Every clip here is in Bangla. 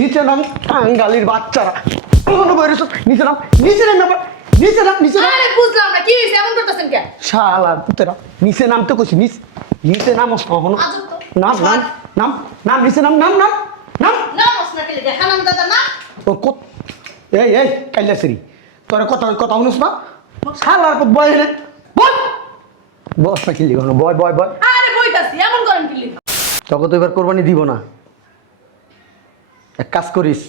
নিচে নাম টাঙ্গালির বাচ্চারা কোনো বাইরে নিচে নাম নিচে নাম ব্যাপার নিচে নাম নিচে নাম আরে বুঝলাম না কি হইছে এমন করতেছেন কেন? শালা পুতেরা নিচে নাম তো কইছি নিচে নাম কখনো আজব তো। নাম নাম নাম নাম নিচে নাম নাম নাম নাম না মসনা কেলে দেখা নাম দাদা না। ও কত এই কাইলাসরি তোর কথা কথা শুনুস না শালার পর বয় এনে বল বস না কিলি কোনো বয় বয় বয় আরে বইতাছি এমন করেন কি লিখা? তোকে তো এবার কোরবানি দিব না এক কাজ করিস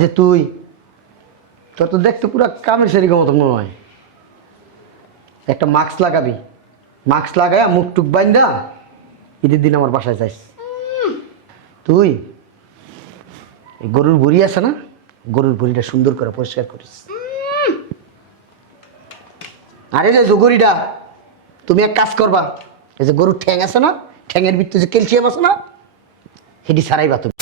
যে তুই তোর তো দেখতে পুরো কামের সেরিকের মতো মনে হয় একটা মাস্ক লাগাবি মাস্ক লাগায় মুখ টুক বাইন্দা ঈদের দিন আমার বাসায় যাইস তুই এই গরুর বড়ি আছে না গরুর বড়িটা সুন্দর করে পরিষ্কার করিস আরে যে জগরিটা তুমি এক কাজ করবা এই যে গরুর ঠ্যাং আছে না ঠ্যাঙের ভিতরে যে ক্যালসিয়াম আছে না সেটি সারাইবা তুমি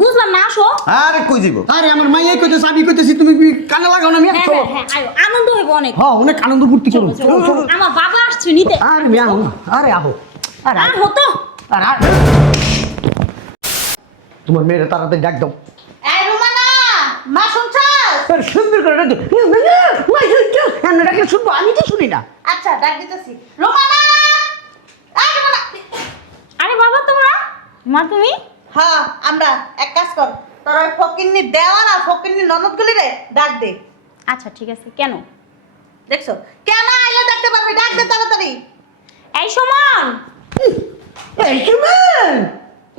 বুঝলাম না আসো। আরে কই যাব? আরে আমার মাইয়াই কইতেছে আমি কইতেছি তুমি কানে লাগাও না মিয়া চলো আয়ো আনন্দ হইব অনেক। হ্যাঁ অনেক আনন্দ ফুর্তি করুন চলো চলো আমার বাবা আসছে নিতে। আরে মিয়া আরে আহো আরে আর হতো আরে আরে। তোমার মেয়েরা তাড়াতাড়ি ডাক দাও এই রুমানা মা শুনছাস? আরে সুন্দর করে ডাক দাও এমনি ডাকলে শুনবো আমি তো শুনি না আচ্ছা ডাক দিতেছি রুমানা। এই রুমানা। আরে বাবা তোমরা মা তুমি? হ্যাঁ আমরা এক কাজ কর তোর ওই ফকিন্নি দেওয়ার আর ফকিন্নি ননদ গুলি রে ডাক দে। আচ্ছা ঠিক আছে কেন? দেখছো কেন আইলে দেখতে পারবি ডাক দে তাড়াতাড়ি। এই সমান এই কেমন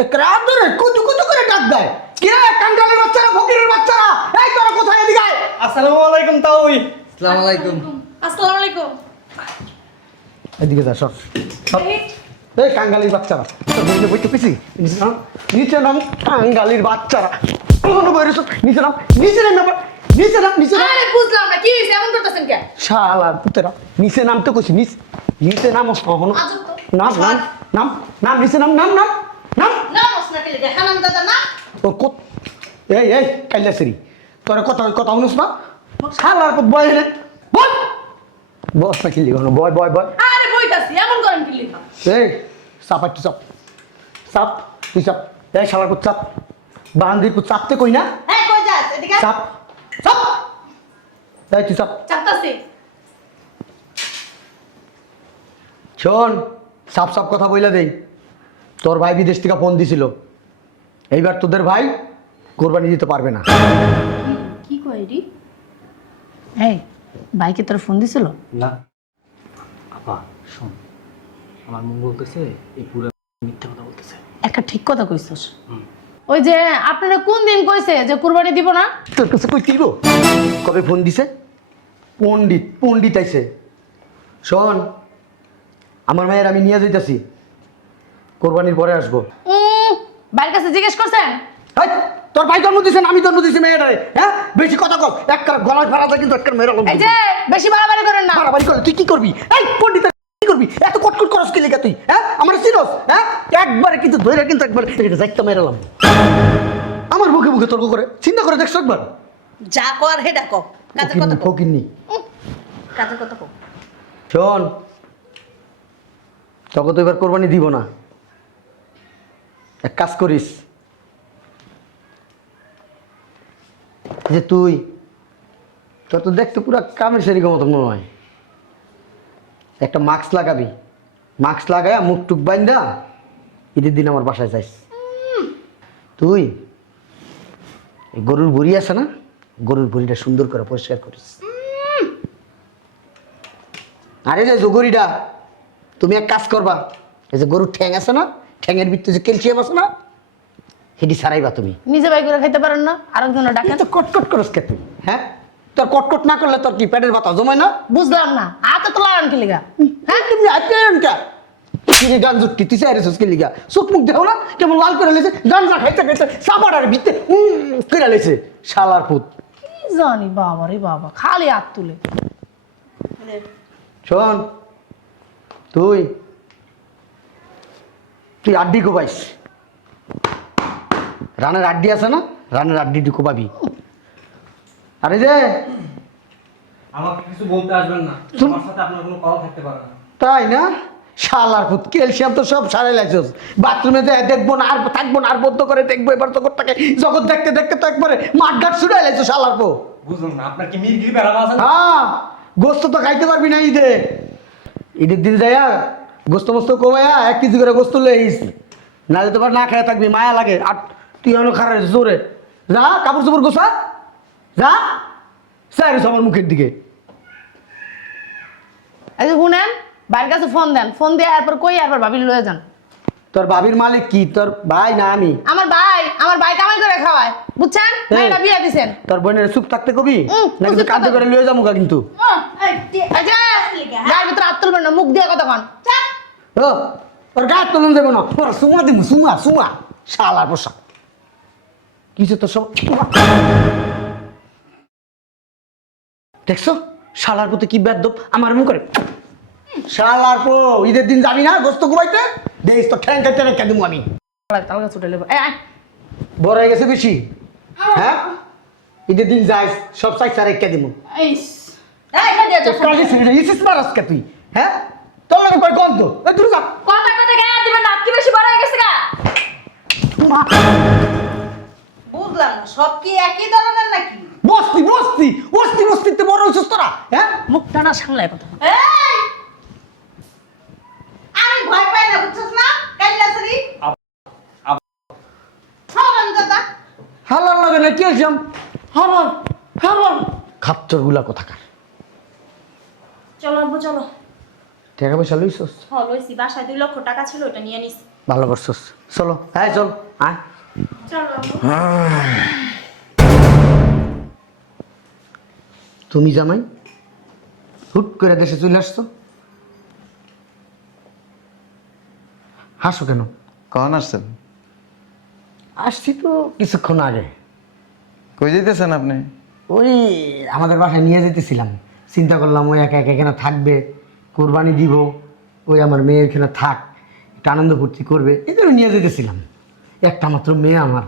একরাম ধরে কত কত করে ডাক দেয় কিরা কাঙ্গালের বাচ্চারা ফকিরের বাচ্চারা এই তোরা কোথায় এদিকে আয় আসসালামু আলাইকুম তাওই। আসসালামু আলাইকুম। আসসালামু আলাইকুম। এদিকে যা সব সব এই কাঙ্গালির বাচ্চারা তোর বইলে বইতে পেছি নিচে নাম কাঙ্গালির বাচ্চারা কোনো বাইরে নিচে নাম ব্যাপার নিচে নাম আরে বুঝলাম না কি হইছে এমন করতেছেন কেন? শালা পুতেরা নিচে নাম তো কইছি নিচে নাম কখনো আজব তো। নাম নাম নাম নাম নিচে নাম নাম নাম নাম না মসনা কেলে দেখা নাম দাদা না। ও কত এই কাইলাসরি তোর কথা কথা শুনুস না শালার পর বয় এনে বল বস না কিলি কোনো বয় বয় বয় আরে বইতাছি এমন করেন কি লিখা? এই চাপ একটু চাপ চাপ তুই চাপ এই শালার পর চাপ বান্দির পর চাপতে কই না হ্যাঁ কই যাস এদিকে চাপ চাপ এই তুই চাপ চাপতাছি। শোন সাপ সাপ কথা বইলা দেই তোর ভাই বিদেশ থেকে ফোন দিছিল এইবার তোদের ভাই কোরবানি দিতে পারবে না কি কয় রি? এই ভাইকে তোর ফোন দিছিল? না আপা শোন আমার মন বলতেছে এই পুরো মিথ্যা কথা বলতেছে। একটা ঠিক কথা কইছস। ওই যে আপনারা কোন দিন কইছে যে কুরবানি দিব না? তোর কাছে কই দিব কবে ফোন দিছে পণ্ডিত আইছে শোন আমার মায়ের আমি নিয়ে যাইতাছি কোরবানির পরে আসবো ভাইয়ের কাছে জিজ্ঞেস করছেন? এই, তোর ভাই জন্ম দিছেন আমি জন্ম দিছি মেয়েটারে হ্যাঁ বেশি কথা কর একটা গলায় ফাড়া যায় কিন্তু একটা মেয়েরা এই যে বেশি বাড়াবাড়ি করেন না। বাড়াবাড়ি করে তুই কি করবি এই পণ্ডিত কি করবি এত কটকট করস কি লেগে তুই হ্যাঁ আমার সিরস হ্যাঁ একবারে কিন্তু ধরে কিন্তু একবার এটা যাইতে মেরালাম আমার মুখে মুখে তর্ক করে চিন্তা করে দেখছো একবার যা কর হেডা কর কাজের কথা কর ফকিন্নি কাজের কথা কর। শোন তোকে তো এবার কোরবানি দিব না এক কাজ করিস যে তুই তোর তো দেখতে পুরো কামের সেরিকের মতো মনে হয় একটা মাস্ক লাগাবি মাস্ক লাগায় মুখ টুক বাইন্দা ঈদের দিন আমার বাসায় যাইস তুই এই গরুর বড়ি আছে না গরুর বড়িটা সুন্দর করে পরিষ্কার করিস আরে যে জগরিটা তুমি এক কাজ করবা এই যে গরুর ঠ্যাং আছে না ঠ্যাঙের ভিতরে যে ক্যালসিয়াম আছে না সেটি সারাইবা তুমি নিজে ভাই করে খাইতে পারেন না আরেকজন ডাকেন? তো কটকট করস কে তুই হ্যাঁ তোর কটকট না করলে তোর কি পেটের ব্যথা জমায় না বুঝলাম না হাতে তো লাগান কি লিগা? হ্যাঁ তুমি আছেন কা কিনে গান জুটকি তুই সাইরে সুস্কি লিগা চোখ মুখ দেও না কেমন লাল করে লেছে গাঞ্জা খাইতে খাইতে সাপাড়ার ভিতরে করে লেছে শালার পুত কি জানি বাবা রে বাবা খালি হাত তুলে। শোন তুই তুই আড্ডি কোবাইস রানের আড্ডি আছে না রানের আড্ডি কোবাবি আরে যে আমাকে কিছু বলতে আসবেন না, আমার সাথে আপনার কোনো কথা থাকতে পারে না। তাই না শালার পুত ক্যালসিয়াম তো সব সারাই লাগছস। বাথরুমে যে দেখবো না আর থাকবো না আর বদ্ধ করে দেখবো এবার তো করতে যখন দেখতে দেখতে তো একবারে মাঠঘাট ছুটাই লাগছো শালার পো। বুঝলাম না আপনার কি মির্গি বেড়া আছে? হ্যাঁ গোস্ত তো খাইতে পারবি না ঈদে। ঈদের দিন যাইয়া গোস্ত মোস্ত কমাইয়া 1 কেজি করে গোস্ত লইস, নাহলে তোমার না খেয়ে থাকবি, মায়া লাগে। আর তুই এখনো খারাপ জোরে যা, কাপড় চোপড় গোছা যা, স্যার আমার মুখের দিকে। এই যে শুনেন, বাড়ির কাছে ফোন দেন, ফোন দিয়ে এরপর কই এরপর ভাবির লয়ে যান। তোর ভাবির মালিক কি, তোর ভাই না আমি? আমার ভাই কামাই করে খাওয়ায়, বুঝছেন? মেয়েটা বিয়ে দিছেন। তোর বোনের চুপ থাকতে কবি নাকি তো কাঁদতে করে লয়ে যাবো কিন্তু। এই যে গায়ের ভিতরে হাত তুলবেন না, মুখ দিয়ে কথা কন। ও ওর গায়ে তুলুন দেবো না, ওর সুমা দিব, সুমা সুমা শালার পোশাক কিছু তো সব। দেখছো শালার প্রতি কি বেদব আমার মুখ করে। শালার পো ঈদের দিন যাবি না গোস্ত কুবাইতে, দেখিস তো ঠ্যাং কেটে রেখে দেবো আমি। তালগা ছুটে নেবো। আয় বড় হয়ে গেছে বেশি, হ্যাঁ ঈদের দিন যাইস সব সাইজ রেখে দিব। তুই হ্যাঁ তোর লাগে কয় গন্ধ দূর যা। কথা কথা গায়ে দিবেন না, কি বেশি বড় হয়ে গেছে গা। বুঝলাম না, সব কি একই ধরনের নাকি? বস্তি বস্তি বস্তি বস্তিতে বড় হইছিস তোরা, হ্যাঁ মুখটা না সামলায় কথা। এই! আমি ভয় পাই না, বুঝছস না? কাইলাসরি। দাদা হালার লাগে না কি হইছাম, হালার হালার খাচ্চর গুলা কোথাকার। চলো আব্বু চলো। টাকা পয়সা লইছস? লইছি, বাসায় 2 লক্ষ টাকা ছিল, ওটা নিয়ে নিছি। ভালো করছস, চলো হ্যাঁ চল আয়। চলো আব্বু। তুমি জামাই হুট করে দেশে চলে আসছো, হাসো কেন? কখন আসছেন? আসছি তো কিছুক্ষণ আগে। কই যেতেছেন আপনি? ওই আমাদের বাসায় নিয়ে যেতেছিলাম, চিন্তা করলাম ওই একা একা এখানে থাকবে, কোরবানি দিব, ওই আমার মেয়ে এখানে থাক, একটু আনন্দ ফুর্তি করবে, এই জন্য নিয়ে যেতেছিলাম। একটা মাত্র মেয়ে আমার,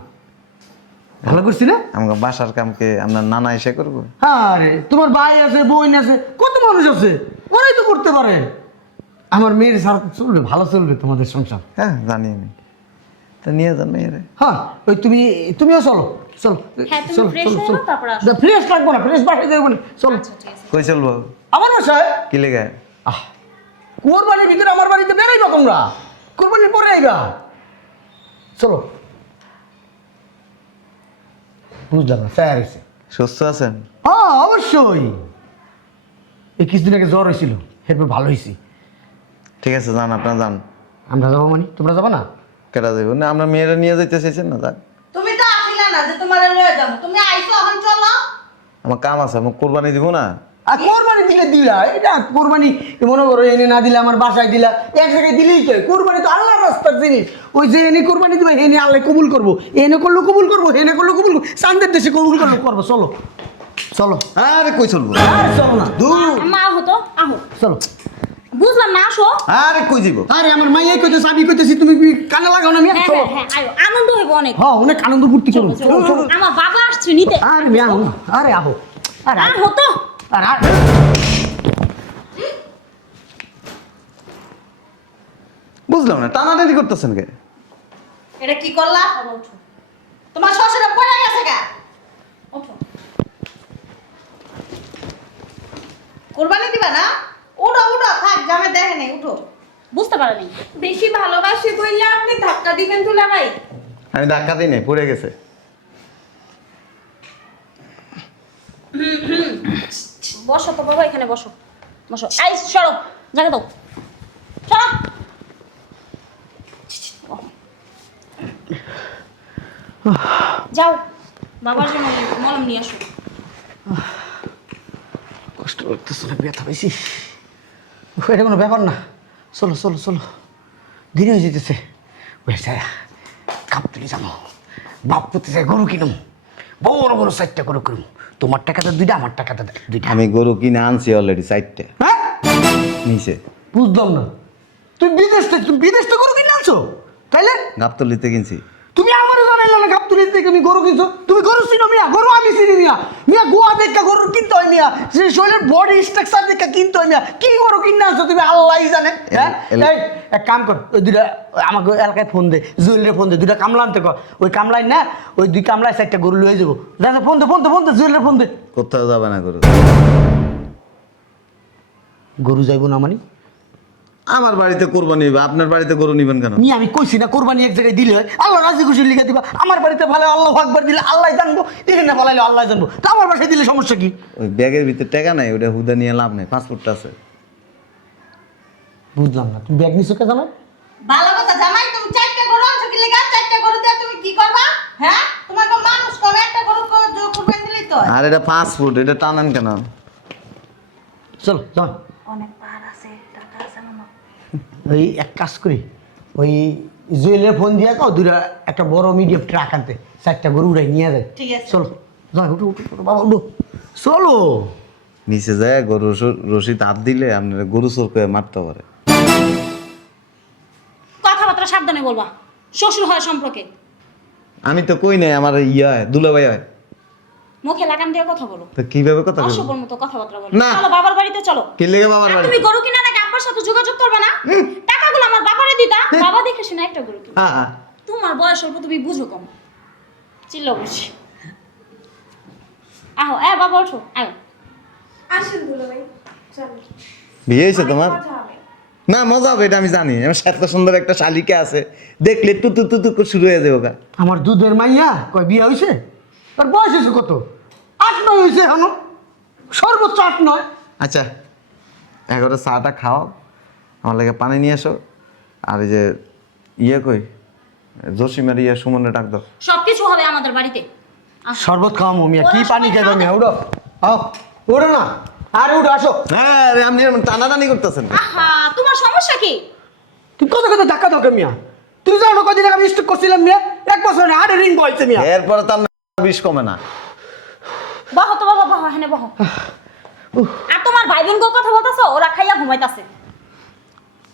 ভালো করছি না? আমাকে বাসার কামকে আপনার নানা এসে করবো? আরে তোমার ভাই আছে, বোন আছে, কত মানুষ আছে, ওরাই তো করতে পারে। আমার মেয়ের সারা চলবে, ভালো চলবে তোমাদের সংসার। হ্যাঁ জানি আমি, তা নিয়ে যান মেয়েরে। হ্যাঁ ওই তুমিও চলো চলো হ্যাঁ, তুমি চলো fresh চলো হয়ে চলো। নাও, তারপর আসো। না, ফ্রেশ লাগবো না, ফ্রেশ বাসায় যাবো না, চলো। আচ্ছা ঠিক আছে। কই চলবো? আমার বাসায় কি লেগে? কোরবানির ভিতরে আমার বাড়িতে বেরাইবা তোমরা, কোরবানির পরে আইবা, চলো। বুঝলাম না, স্যার এসে। সুস্থ আছেন? হ্যাঁ অবশ্যই, এই কিছুদিন আগে জ্বর হয়েছিল, এরপর ভালো হয়েছি। ঠিক আছে যান, আপনারা যান। আমরা যাবো মানে তোমরা যাবো না? কেটা যাবো না, আমরা মেয়েরা নিয়ে যেতে চাইছেন না? যান। তুমি তো আসিলা না যে তোমার লয়ে যাবো, তুমি আইছো এখন চলো। আমার কাম আছে, আমার কোরবানি দিব না। আর কোরবানি দিলে দিলা, এটা কোরবানি মনে করো এনে না দিলে আমার বাসায় দিলা, এক জায়গায় দিলেই তো। কোরবানি তো আল্লাহর রাস্তার জিনিস, ওই যে এনে কোরবানি দিবে এনে আল্লাহ কবুল করবো, এনে করলো কবুল করবো, এনে করলো কবুল করবো, চান্দের দেশে কবুল করলো করবো। চলো চলো। আরে কই চলবো? আরে চলো না, দূর মা আহো তো, আহো। চলো। বুঝলাম না, আসো। আরে কই যাব? আরে আমার মাইয়াই কইতেছে, আমি কইতেছি, তুমি কি কানে লাগাও না? হ্যাঁ চলো। হ্যাঁ হ্যাঁ, আয়ো, আনন্দ হইব অনেক। হ্যাঁ অনেক আনন্দ ফুর্তি করবো। চলো, চলো। আমার বাবা আসছে নিতে। আরে মিয়া আহো, আরে আহো, আরে আহো, আহো তো। আরে আরে। বুঝলাম না, টানাটানি করতেছেন কে? এটা কি করলা? ওঠো তোমার শ্বশুরে পড়ে গেছে গা। ওঠো। কোরবানি দিবা না? উঠো উঠো, থাক জামে দেখে নেই, উঠো। বুঝতে পারেনি। বেশি ভালোবাসি বললে আপনি ধাক্কা দিবেন তুলা ভাই। আমি ধাক্কা দিই নাই, পড়ে গেছে। বসো তো বাবা, এখানে বসো, বসো। এই সরো, জায়গা দাও, সরো। যাও, বাবার জন্য মলম নিয়ে আসো। কষ্ট করতেছে না, ব্যথা পাইছি, এটা কোনো ব্যাপার না। চলো চলো চলো, দেরি হয়ে যেতেছে। ওই কাপ তুলি যাবো, বাপ করতে চাই গরু কিনুম, বড় বড় 4টা গরু কিনুম। তোমার টাকাতে 2টা, আমার টাকাতে 2টা। আমি গরু কিনে আনছি অলরেডি 4টে হ্যাঁ নিচে। বুঝলাম না, তুমি বিদেশ থেকে গরু কিনে আনছো তাইলে? গাবতলিতে কিনছি। তুমি আমারও জানাই পাইলে না, গাপ তুলে দিতে তুমি গরু কিনছো। তুমি গরু চিনো মিয়া? গরু আমি চিনি মিয়া। মিয়া গোয়া দেখা গরু কিনতে হয় মিয়া, যে শরীরের বডি স্ট্রাকচার দেখা কিনতে হয় মিয়া। কি গরু কিনে আনছো তুমি আল্লাহই জানে। হ্যাঁ এই এক কাম কর, ওই দুইটা আমাকে এলাকায় ফোন দে, জুয়েলের ফোন দে, দুইটা কামলা আনতে কর। ওই কামলাই না, ওই দুই কামলায় 4টা গরু লয়ে যাবো। দাদা ফোন দে, ফোন দে, ফোন দে, জুয়েলের ফোন দে। কোথাও যাবে না গরু। গরু যাইবো না মানে? আমার বাড়িতে কোরবানি নিবে, আপনার বাড়িতে গরু নিবেন কেন? মি আমি কইছি না কোরবানি এক জায়গায় দিলে হয়, আল্লাহ রাজি খুশি লিখে দিবা। আমার বাড়িতে ভালো আল্লাহ আকবার দিলে আল্লাহ জানবো, এখানে ভালাইলে আল্লাহ জানবো, তা আমার বাসায় দিলে সমস্যা কি? ওই ব্যাগের ভিতরে টাকা নাই, ওটা হুদা নিয়ে লাভ নেই, পাসপোর্টটা আছে। বুঝলাম না, তুমি ব্যাগ নিছো কে জানো? ভালো কথা জামাই, তুমি 4টা গরু আনছো কি লেগা? 4টা গরু দিয়ে তুমি কি করবা? হ্যাঁ, তোমাকে মানুষ করে একটা গরু জোর করবেন দিলেই তো হয়। আর এটা পাসপোর্ট, এটা টানান কেন? চলো চলো, অনেক পাহাড় আছে, টাকা আছে না? ওই এক কাজ করি, ওই জুয়েলের ফোন দিয়ে কাও দুটা একটা বড় মিডিয়াম ট্রাক আনতে, 4টা গরু উড়াই নিয়ে যায়। ঠিক আছে। চলো যাই, উঠো উঠো উঠো, বাবা উঠো, চলো। নিচে যায় গরু রশিদ হাত দিলে আপনার গরু চোর করে মারতে পারে। কথাবার্তা সাবধানে বলবা, শ্বশুর হয় সম্পর্কে। আমি তো কই নাই, আমার ইয়া হয়, দুলাভাই হয়। মুখে লাগাম দিয়ে কথা বলো, তো কিভাবে কথা বলবো? অসভ্যর মতো কথাবার্তা বলো। না। চলো বাবার বাড়িতে চলো। কি লেগে বাবার আর বাড়ি? তুমি গরু কিনা নাকি আব্বার সাথে যোগাযোগ করবে না? টাকাগুলো আমার বাবারে দিতা, বাবা দেখে শুনে একটা গরু কিনা। হ্যাঁ হ্যাঁ। তোমার বয়স অল্প, তুমি বুঝো কম। চিল্লো বুঝি। আহো এ বাবা ওঠো, আয়। আসেন দুলাভাই, চলো। বিয়ে হয়েছে তোমার? মজা হবে। না মজা হবে, এটা আমি জানি। আমার এত সুন্দর একটা শালিকা আছে, দেখলে তুতু তুতু করে শুরু হয়ে যাবে ওটা। আমার দুধের মাইয়া কয় বিয়ে হয়েছে, তার বয়স হয়েছে কত? 8-9 হয়েছে এখনো, সর্বোচ্চ 8-9। আচ্ছা, এগারো চাটা খাও, আমার লাগে পানি নিয়ে এসো। আর এই যে ইয়ে কই, জসিমের ইয়ে সুমনে ডাক দাও। সবকিছু হবে আমাদের বাড়িতে। শরবত খাওয়া মিয়া, কি ওরা পানি সবাই খাইবা খাবে। মিয়া? উঠো, আও উঠো না, আরে উঠো, আসো। হ্যাঁ আপনি টানাটানি করতেছেন। আহা, তোমার সমস্যা কি? তুমি কত কত ধাক্কা দাও মিয়া? তুমি জানো কদিন আগে আমি স্টক করছিলাম মিয়া, 1 বছর হাড়ে রিং বলছে মিয়া। এরপরে তো আপনার বিষ কমে না। বহ তো বাবা, বহ, হেনে বহ। আর তোমার ভাই বোন কথা বলতেছো, ওরা খাইয়া ঘুমাইতাছে।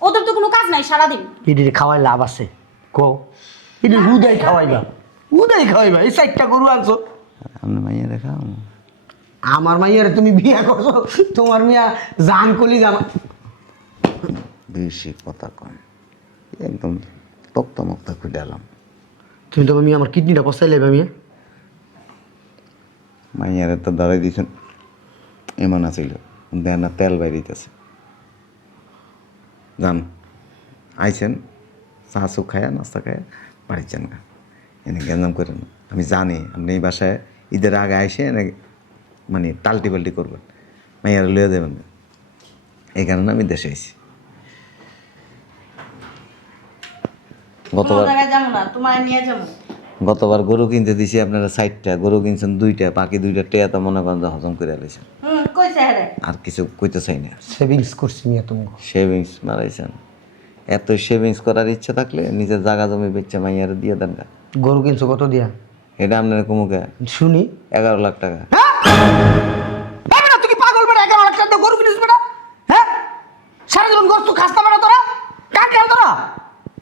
ওদের তো কোনো কাজ নাই সারাদিন। এটির খাওয়াই লাভ আছে কো? এটি হুদাই খাওয়াইবা, হুদাই খাওয়াইবা। এই 4টা গরু আনছো, আপনি মাইয়া দেখা আমার মাইয়ারে তুমি বিয়ে করছো, তোমার মিয়া জান কলি জানা। বেশি কথা কয়, একদম তক্তা মক্তা খুলে এলাম। তুমি তো মিয়া আমার কিডনিটা পচাই লেবা মিয়া। মাইয়ারে তো ধরাই দিয়েছেন, এমন আছিল দেন না, তেল বাইরিতেছে। যান, আইছেন চা চু খায়া নাস্তা খায়া বাড়ি যান গা, এনে গ্যাঞ্জাম করেন না। আমি জানি আপনি এই বাসায় ঈদের আগে আইসে এনে মানে টাল্টি পাল্টি করবেন, মাইয়ারে লইয়া দেবেন না। এই কারণে আমি দেশে আইছি। কোনো গতবার জায়গায় যাবো না, তোমার নিয়ে যাবো। গতবার গরু কিনতে দিছি আপনারা 4টা, গরু কিনছেন 2টা, বাকি 2টা টেয়া তো মনে করেন যে হজম করে আলাইছেন। কইছে হ্যাঁ। আর কিছু কইতে চাই না। সেভিংস করছি মিয়া তুমি। শেভিংস মারাইছেন, এত শেভিংস করার ইচ্ছা থাকলে নিজের জায়গা জমি বেচে মাইয়ারে দিয়ে দেন গা। গরু কিনছো কত দিয়া এটা আপনার কুমুকে শুনি? 11 লাখ টাকা। হ্যাঁ বেটা, তুই কি পাগল বেটা? 11 লাখ টাকা গরু কিনিস বেটা? হ্যাঁ, সারা জীবন গোস্ত খাস না বেটা তোরা? কাঙ্গাল তোরা,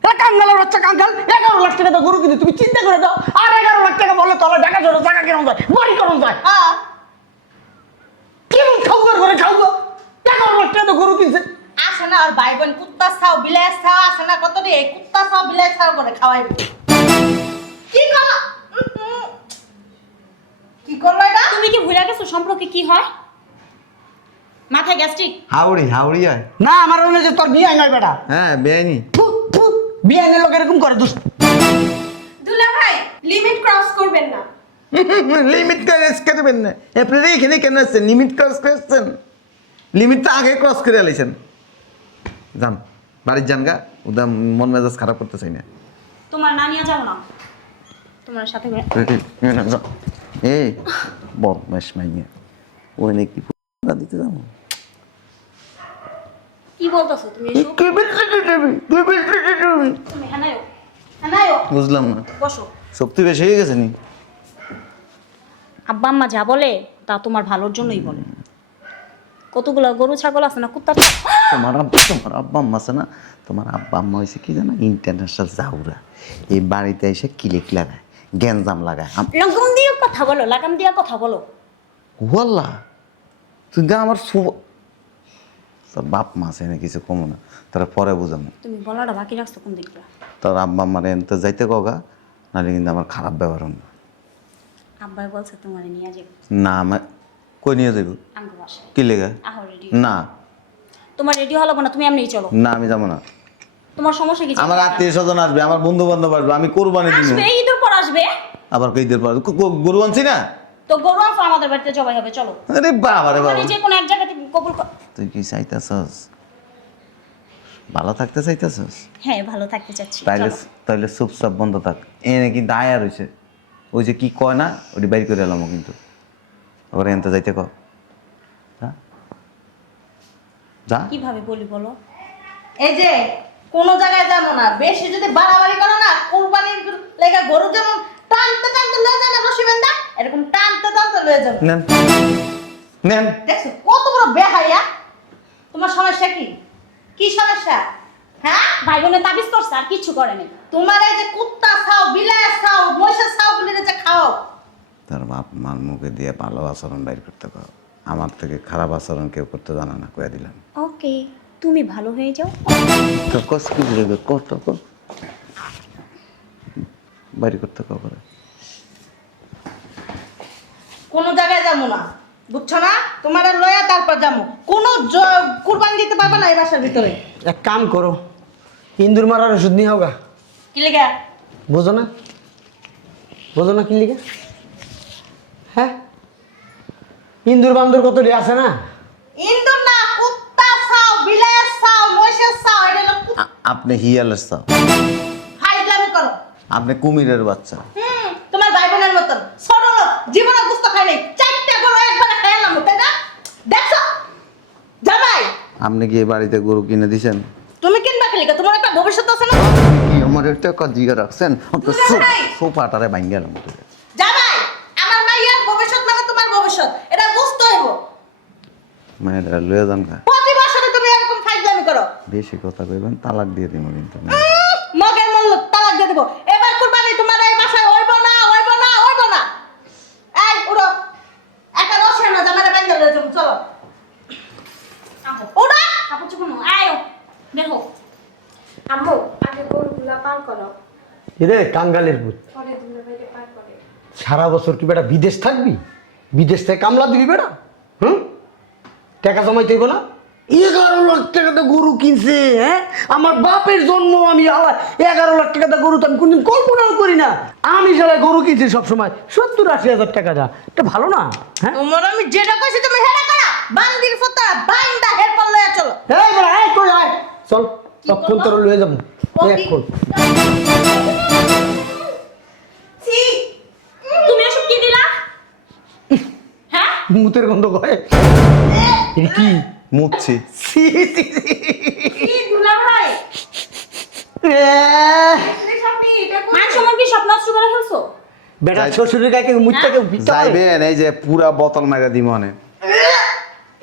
এটা কাঙ্গালের বাচ্চা কাঙ্গাল। 11 লাখ টাকা দিয়ে গরু কিনে তুমি চিন্তা করে দাও। আর 11 লাখ টাকা বললে তাহলে ঢাকা শহরে জায়গা কেন যায়, বাড়ি কেন যায়? হ্যাঁ, কেমন খাওয়ার ঘরে খাওয়া? 11 লাখ টাকা দিয়ে গরু কিনছে। আসে না আর ভাই বোন কুত্তা ছাও বিলাই ছাও আসে না কত রে, কুত্তা ছাও বিলাই ছাও করে খাওয়াইব। কি করলা? কি করলা এটা? তুমি কি ভুলে গেছো সম্পর্কে কি হয়? মাথায় গ্যাস্ট্রিক। হাওড়ি হাওড়ি হয়। না আমার মনে হয় যে তোর বিয়ে নয় বেটা। হ্যাঁ বেআইনি। বিয়ে এনে লোক এরকম করে দুষ্ট। দুলাভাই, লিমিট ক্রস করবেন না। লিমিট ক্রস করবেন না? আপনারা এখানে কেন আসছেন? লিমিট ক্রস করছেন? লিমিট তো আগে ক্রস করে আলাইছেন। যান বাড়ির যান গা, ওদের মন মেজাজ খারাপ করতে চাই না। তোমার না নিয়ে যাও না, তোমার সাথে করে। এই বদমাস মাইয়া, ওই নাকি দিতে যাবো। কি বলতেছো তুমি এসব? তুমি হ্যাঁ নাইও বুঝলাম না, বসো। শক্তি বেশি হয়ে গেছে নি? আব্বা আম্মা যা বলে তা তোমার ভালোর জন্যই বলে। কতগুলো গরু ছাগল আছে না, কুত্তা। তোমার আব্বা আম্মা আছে না, তোমার আব্বা আম্মা হয়েছে কি জানো, ইন্টারন্যাশনাল জাউরা। এই বাড়িতে এসে ক্লিক লাগায়, গ্যাঞ্জাম লাগায় লাগাম দিয়ে কথা বলো, লাগাম দিয়ে কথা বলো। ওয়াল্লা তুই দা আমার তোর বাপ মা আছে না কিছু কমো না, তারা পরে বুঝাম। তুমি বলাটা বাকি রাখছো কোন দিকটা? তোর আব্বা আমার এনতে যাইতে কগা, নাহলে কিন্তু আমার খারাপ ব্যবহার হবে। আব্বাই বলছে তোমার নিয়ে যাবে। না আমার কই নিয়ে যাবো? আঙ্গু বাসে। কি লেগে? আহো রেডি। না তোমার রেডি হলো না, তুমি এমনিই চলো। না আমি যাবো না। তোমার সমস্যা কি? আমার আত্মীয় স্বজন আসবে, আমার বন্ধু বান্ধব আসবে, আমি কোরবানি দিব। আসবে, ঈদের পর আসবে। আবার ঈদের পর গরু আনছি না, তো গরু আনছো, আমাদের বাড়িতে জবাই হবে, চলো। আরে বাবা রে বাবা, মানে যে কোনো এক জায়গাতে কবুল কর। তুই কি চাইতেছস? ভালো থাকতে চাইতেছস? হ্যাঁ, ভালো থাকতে চাচ্ছি। তাইলে চলো। তাইলে চুপচাপ বন্ধ থাক। এনে কিন্তু আয়া রয়েছে, ওই যে কি কয় না ওটি বাইর করে এলাম কিন্তু। আবার এনতে যাইতে ক যা যা। কিভাবে বলি বলো? এই যে কোনো জায়গায় যাবো না, বেশি যদি বাড়াবাড়ি করো না, কুরবানির লেগে গরু যেমন টানতে টানতে লয়ে যায় না রসিবেন্দা, এরকম টানতে টানতে লয়ে যাবো। নেন নেন। দেখছো কত বড় বেহাইয়া? তোমার সমস্যা কি? কি সমস্যা? হ্যাঁ, ভাই বোনের তাবিজ করছে, আর কিছু করে নাই। তোমার এই যে কুত্তা খাও, বিলাই খাও, মহিষের খাও বলে যে খাও, তার বাপ মার মুখে দিয়ে ভালো আচরণ বাইর করতে কর। আমার থেকে খারাপ আচরণ কেউ করতে জানা না, কয়ে দিলাম। ওকে, তুমি ভালো হয়ে যাও। তো কস কি বলবে কত কর বাইর করতে কর। কোনো জায়গায় যাবো না, বুঝছো না? তোমার লয়া তারপর যাবো। কোনো কুরবানি দিতে পারবে না এই বাসার ভিতরে। এক কাম করো, ইন্দুর মারার ওষুধ নিয়ে হোগা। কি লেগে? বোঝো না? বোঝো না কি লিখে? হ্যাঁ, ইন্দুর বান্দুর কত আছে না? ইন্দুর না, কুত্তা খাও, বিলাই খাও, মহিষের খাও, এটা হলো কুত্তা। আপনি হিয়ালের সাও, ফাইজলামি করো। আপনি কুমিরের বাচ্চা। তোমার ভাই বোনের মতন ছোট লোক, জীবনে বুঝতে খাই নাই, চারটা গরু একবারে খাইলাম, তাই না? দেখছো জামাই, আপনি কি এই বাড়িতে গরু কিনে দিছেন? তুমি কিনবা খেলি, তোমার একটা ভবিষ্যৎ আছে না? আমার একটা কাজিয়া রাখছেন, সোফাটারে ভাঙ্গা গেলাম। জামাই, আমার মাইয়ার ভবিষ্যৎ মানে তোমার ভবিষ্যৎ, এটা বুঝতে হইব। মেয়েরা লয়ে যান খা, প্রতি বছরে তুমি এরকম ফাইজলামি করো। বেশি কথা কইবেন তালাক দিয়ে দিব কিন্তু। মগের মূল্য তালাক দিয়ে দেবো। এবার কুরবানি তোমার এই বাসায় হইব না, হইব না, হইব না। এই উড়ো, একটা রসে না জামাইরা বাইন্দা লয়ে যাবো, চলো উড়ো। কাপড় চোপড় নাও, আয়ো বের হো। আম্মু আগে গরুগুলা পার করো, এরে কাঙ্গালের পুত, পরে দুলা ভাইকে পার করে। সারা বছর কি বেটা বিদেশ থাকবি? বিদেশ থেকে কামলা দিবি বেটা? হুম, টাকা জমাইতে হইব না? 11 লাখ টাকাতে গরু কিনছে। হ্যাঁ, আমার বাপের জন্ম আমি আলাদা 11 লাখ টাকাতে গরু তো আমি কোনদিন কল্পনাও করি না। আমি সারা গরু কিনছি সবসময় 70-80 হাজার টাকা। যা এটা ভালো না? হ্যাঁ, তোমার আমি যেটা কইছি তুমি হেডা করা, বান্দির ফতা বাইন্দা হেড পর লয়া চলো। এই বেটা, এই কই আয়, চল সব ফোন তোর লয়ে যাবো এখন। ছি, তুমি এসব কি দিলা? হ্যাঁ, মুতের গন্ধ করে। এটা কি? মুচ্ছি। ছি, ছি, ছি। কি দুলা ভাই এ, সাথে এটা মান সম্মান কি স্বপ্ন নষ্ট করে ফেলছো? বেটা শ্বশুরের গায়ে কেউ মুততে কেউ পিত্তা করে? যাইবেন এই যে পুরা বোতল মাইরা দিব অনেক।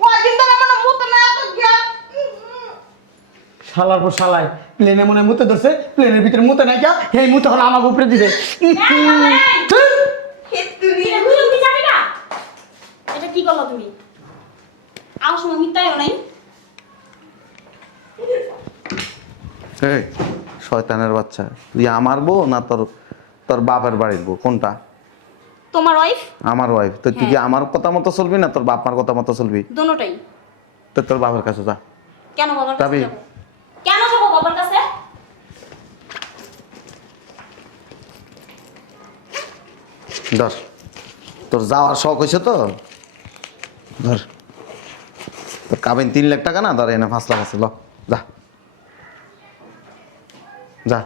কয়দিন ধরে আমার মুতে না এত গ্যাস। শালার পর শালাই প্লেনে মনে মুতে ধরছে, প্লেনের ভিতরে মুতে নাই কা, এই মুতে হলো আমাকে উপরে দিছে। এটা তুই কি জানি না? এটা কি করলো তুমি? আমার সময় মিথ্যায়ও নাই। এই শয়তানের বাচ্চা, তুই আমার বউ না তোর তোর বাপের বাড়ির বউ কোনটা? তোমার ওয়াইফ আমার ওয়াইফ। তো তুই কি আমার কথা মতো চলবি না তোর বাপ মার কথা মতো চলবি? দোনোটাই। তো তোর বাপের কাছে যা। কেন বাবার কাছে যাবি? যাবো? কেন যাবো বাবার কাছে? ধর, তোর যাওয়ার শখ হয়েছে তো ধর। তোর কাবিন 3 লাখ টাকা না, ধর এনে 5 লাখ আছে, ল যা যা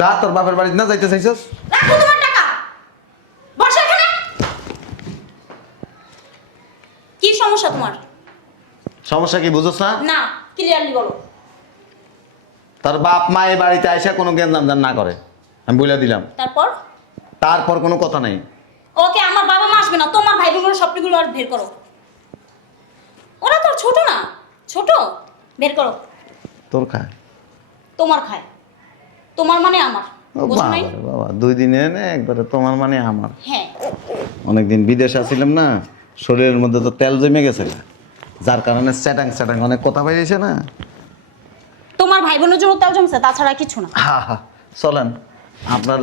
যা। তোর বাপের বাড়িতে না যাইতে চাইছস? রাখো তোমার টাকা, বসো এখানে। কি সমস্যা তোমার? সমস্যা কি বুঝছ না? না, ক্লিয়ারলি বলো। তোর বাপ মা এই বাড়িতে আইসা কোনো জ্ঞান জান না করে, আমি বলে দিলাম। তারপর তারপর কোনো কথা নাই। ওকে, আমার বাবা মা আসবে না, তোমার ভাই বোনগুলো সবগুলো আর বের করো। ওরা তো আর ছোট না, ছোট, বের করো। তোর খায় তোমার খায়, তোমার মানে আমার। ও বুঝো বাবা নাই? রে বাবা, 2 দিনে এনে একবারে তোমার মানে আমার। হ্যাঁ অনেকদিন বিদেশে আসছিলাম না, শরীরের মধ্যে তো তেল জমে গেছে গা। যার কারণে স্যাটাং স্যাটাং অনেক কথা বেরিয়েছে না। তোমার ভাই বোনের জন্য তেল জমছে, তাছাড়া কিছু না। হা হা, চলেন আপনার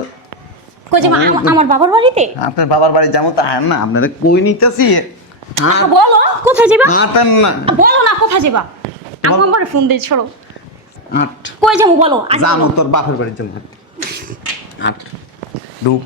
কই যাবা? আমার বাবার বাড়িতে? আপনার বাবার বাড়ি যেমন তা হ্যাঁ না, আপনারা কই নিতেছি। বলো কোথায় যাবা? হাঁটেন না। বলো না কোথায় যাবা। আমার বাড়ি ফোন দিয়ে ছড়ো। হাঁট। কই যাবো বলো আগে জানো বলো। তোর বাপের বাড়ি চলবে। হাঁট। ঢুক।